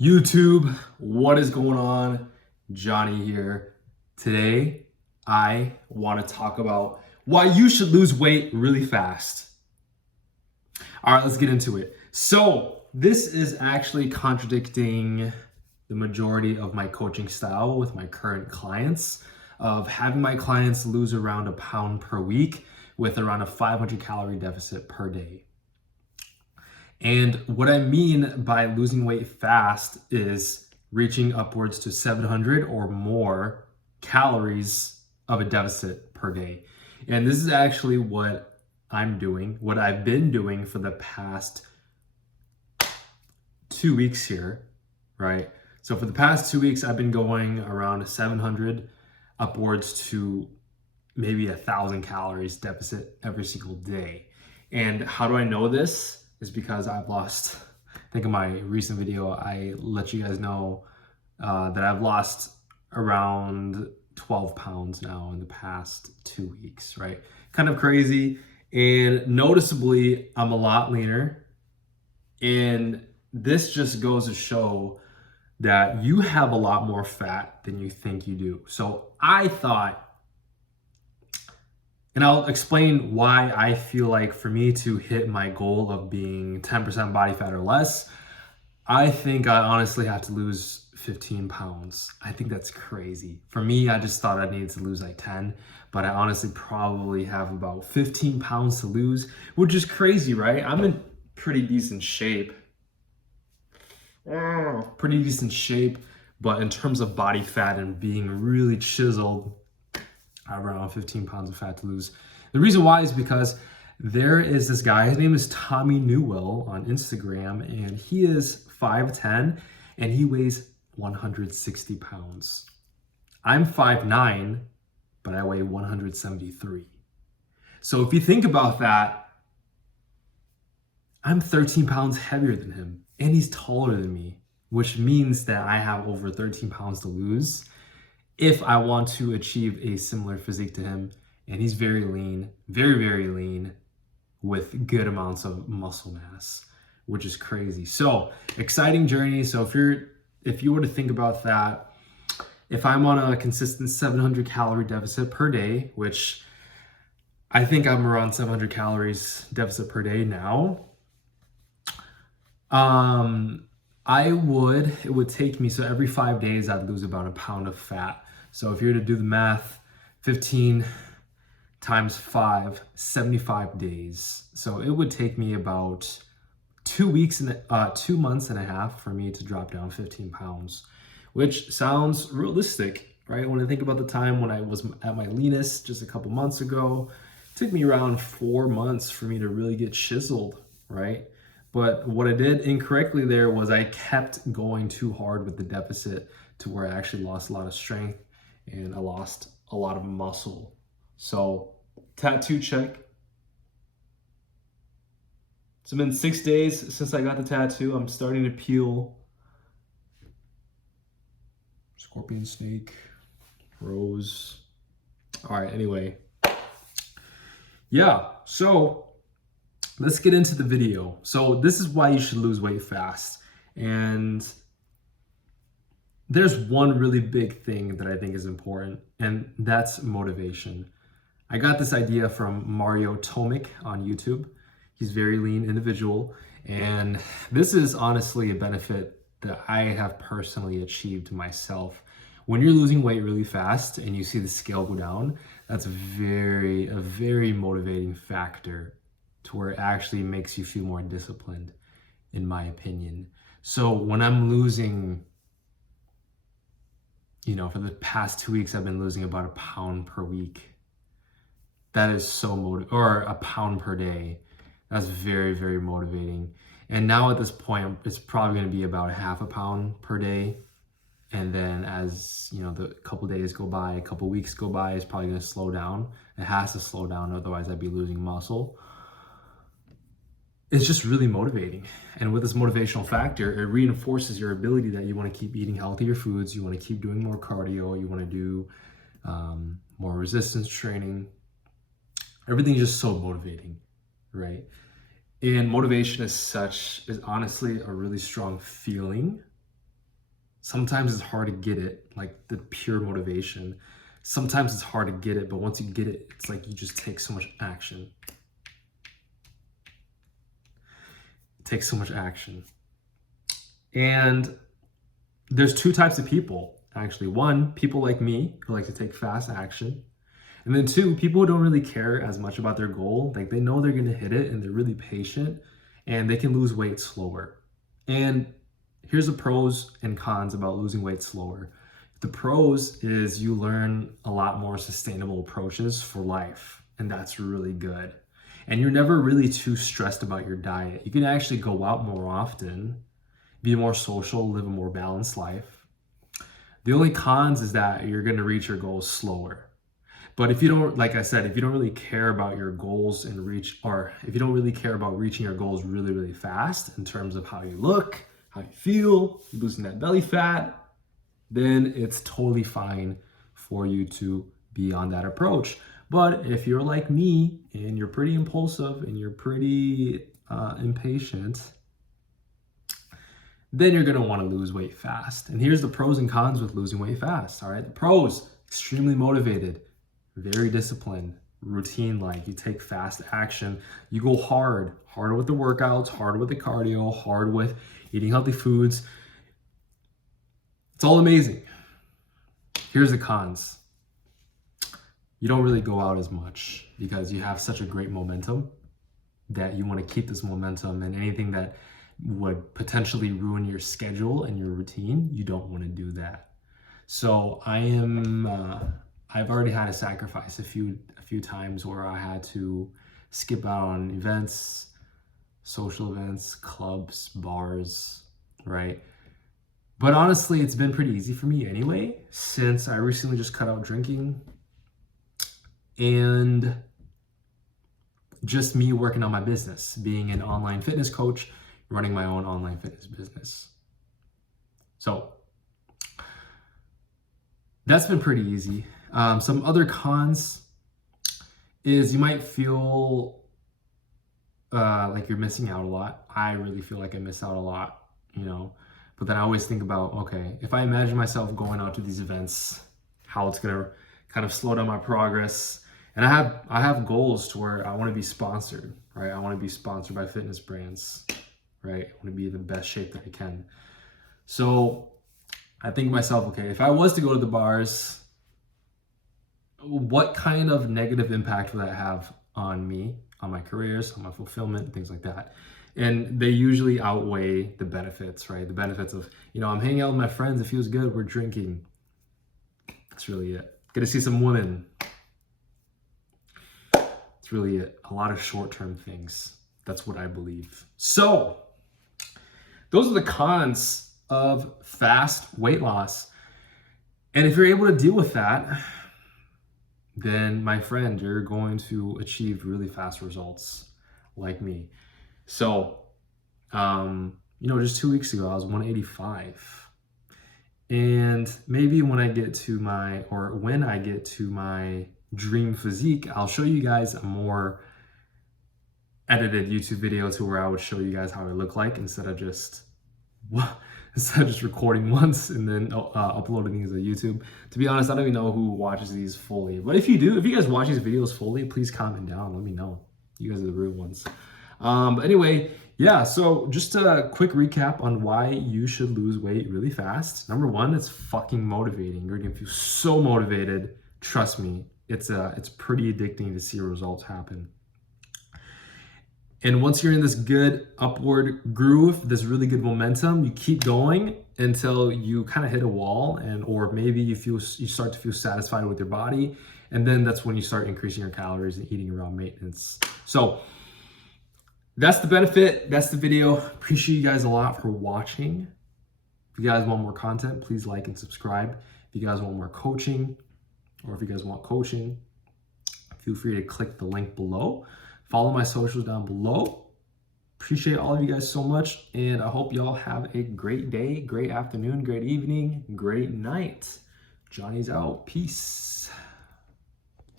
YouTube, what is going on? Johnny here. Today, I want to talk about why you should lose weight really fast. All right, let's get into it. So, this is actually contradicting the majority of my coaching style with my current clients of having my clients lose around a pound per week with around a 500 calorie deficit per day. And what I mean by losing weight fast is reaching upwards to 700 or more calories of a deficit per day. And this is actually what I'm doing, what I've been doing for the past 2 weeks here, right? So for the past 2 weeks, I've been going around 700 upwards to maybe 1,000 calories deficit every single day. And how do I know this? Is because I've lost, I think in my recent video, I let you guys know that I've lost around 12 pounds now in the past 2 weeks, right? Kind of crazy. And noticeably, I'm a lot leaner. And this just goes to show that you have a lot more fat than you think you do. So I thought, and I'll explain why I feel like for me to hit my goal of being 10% body fat or less, I think I honestly have to lose 15 pounds. I think that's crazy. For me, I just thought I needed to lose like 10, but I honestly probably have about 15 pounds to lose, which is crazy, right? I'm in pretty decent shape. But in terms of body fat and being really chiseled, I have around 15 pounds of fat to lose. The reason why is because there is this guy, his name is Tommy Newell on Instagram, and he is 5'10", and he weighs 160 pounds. I'm 5'9", but I weigh 173. So if you think about that, I'm 13 pounds heavier than him, and he's taller than me, which means that I have over 13 pounds to lose if I want to achieve a similar physique to him. And he's very lean, very, very lean with good amounts of muscle mass, which is crazy. So exciting journey. So if you were to think about that, if I'm on a consistent 700 calorie deficit per day, which I think I'm around 700 calories deficit per day now, it would take me, so every 5 days I'd lose about a pound of fat. So if you were to do the math, 15 times 5, 75 days. So it would take me about 2 months and a half for me to drop down 15 pounds, which sounds realistic, right? When I think about the time when I was at my leanest just a couple months ago, it took me around 4 months for me to really get chiseled, right? But what I did incorrectly there was I kept going too hard with the deficit to where I actually lost a lot of strength and I lost a lot of muscle. So tattoo check. It's been 6 days since I got the tattoo. I'm starting to peel. Scorpion, snake, rose. All right, anyway. Yeah, so let's get into the video. So this is why you should lose weight fast. And there's one really big thing that I think is important, and that's motivation. I got this idea from Mario Tomic on YouTube. He's a very lean individual, and this is honestly a benefit that I have personally achieved myself. When you're losing weight really fast and you see the scale go down, that's a very motivating factor to where it actually makes you feel more disciplined, in my opinion. So when I'm losing, for the past 2 weeks, I've been losing about a pound per week. That is so or a pound per day. That's very motivating. And now at this point, it's probably going to be about half a pound per day. And then as, the couple days go by, a couple weeks go by, it's probably going to slow down. It has to slow down, otherwise I'd be losing muscle. It's just really motivating. And with this motivational factor, it reinforces your ability that you want to keep eating healthier foods, you want to keep doing more cardio, you want to do more resistance training. Everything's just so motivating, right? And motivation is honestly a really strong feeling Sometimes it's hard to get it, like the pure motivation. Sometimes it's hard to get it, but once you get it, it's like you just take so much action. It takes so much action. And there's two types of people, actually. One, people like me who like to take fast action. And then two, people who don't really care as much about their goal. Like they know they're gonna hit it and they're really patient and they can lose weight slower. And here's the pros and cons about losing weight slower. The pros is you learn a lot more sustainable approaches for life, and that's really good. And you're never really too stressed about your diet. You can actually go out more often, be more social, live a more balanced life. The only cons is that you're gonna reach your goals slower. But if you don't, like I said, if you don't really care about your goals and if you don't really care about reaching your goals really, really fast in terms of how you look, how you feel, losing that belly fat, then it's totally fine for you to be on that approach. But if you're like me and you're pretty impulsive and you're pretty impatient, then you're gonna wanna lose weight fast. And here's the pros and cons with losing weight fast, all right? The pros, extremely motivated, very disciplined, routine-like. You take fast action. You go hard with the workouts, hard with the cardio, hard with eating healthy foods. It's all amazing. Here's the cons. You don't really go out as much because you have such a great momentum that you want to keep this momentum, and anything that would potentially ruin your schedule and your routine, you don't want to do that. So I've already had to sacrifice a few times where I had to skip out on events, social events, clubs, bars, right? But honestly, it's been pretty easy for me anyway, since I recently just cut out drinking and just me working on my business, being an online fitness coach, running my own online fitness business. So that's been pretty easy. Some other cons is you might feel like you're missing out a lot. I really feel like I miss out a lot, but then I always think about, okay, if I imagine myself going out to these events, how it's gonna kind of slow down my progress. And I have goals to where I want to be sponsored, right? I want to be sponsored by fitness brands, right? I want to be in the best shape that I can. So I think to myself, okay, if I was to go to the bars, what kind of negative impact would that have on me, on my careers, on my fulfillment, things like that? And they usually outweigh the benefits, right? The benefits of, I'm hanging out with my friends, it feels good, we're drinking. That's really it. Get to see some women. That's really it. A lot of short-term things. That's what I believe. So those are the cons of fast weight loss. And if you're able to deal with that, then my friend, you're going to achieve really fast results like me. So, just 2 weeks ago, I was 185. And maybe when I get to my dream physique, I'll show you guys a more edited YouTube video to where I would show you guys how I look like instead of just recording once and then uploading these on YouTube. To be honest, I don't even know who watches these fully. But if you do, if you guys watch these videos fully, please comment down. Let me know. You guys are the real ones. But anyway, yeah, so just a quick recap on why you should lose weight really fast. Number one, it's fucking motivating. You're gonna feel so motivated. Trust me, it's pretty addicting to see results happen. And once you're in this good upward groove, this really good momentum, you keep going until you kind of hit a wall, or maybe you start to feel satisfied with your body, and then that's when you start increasing your calories and eating around maintenance. So that's the benefit. That's the video. Appreciate you guys a lot for watching. If you guys want more content, please like and subscribe. If you guys want more coaching, or if you guys want coaching, feel free to click the link below. Follow my socials down below. Appreciate all of you guys so much, and I hope y'all have a great day, great afternoon, great evening, great night. Johnny's out. Peace.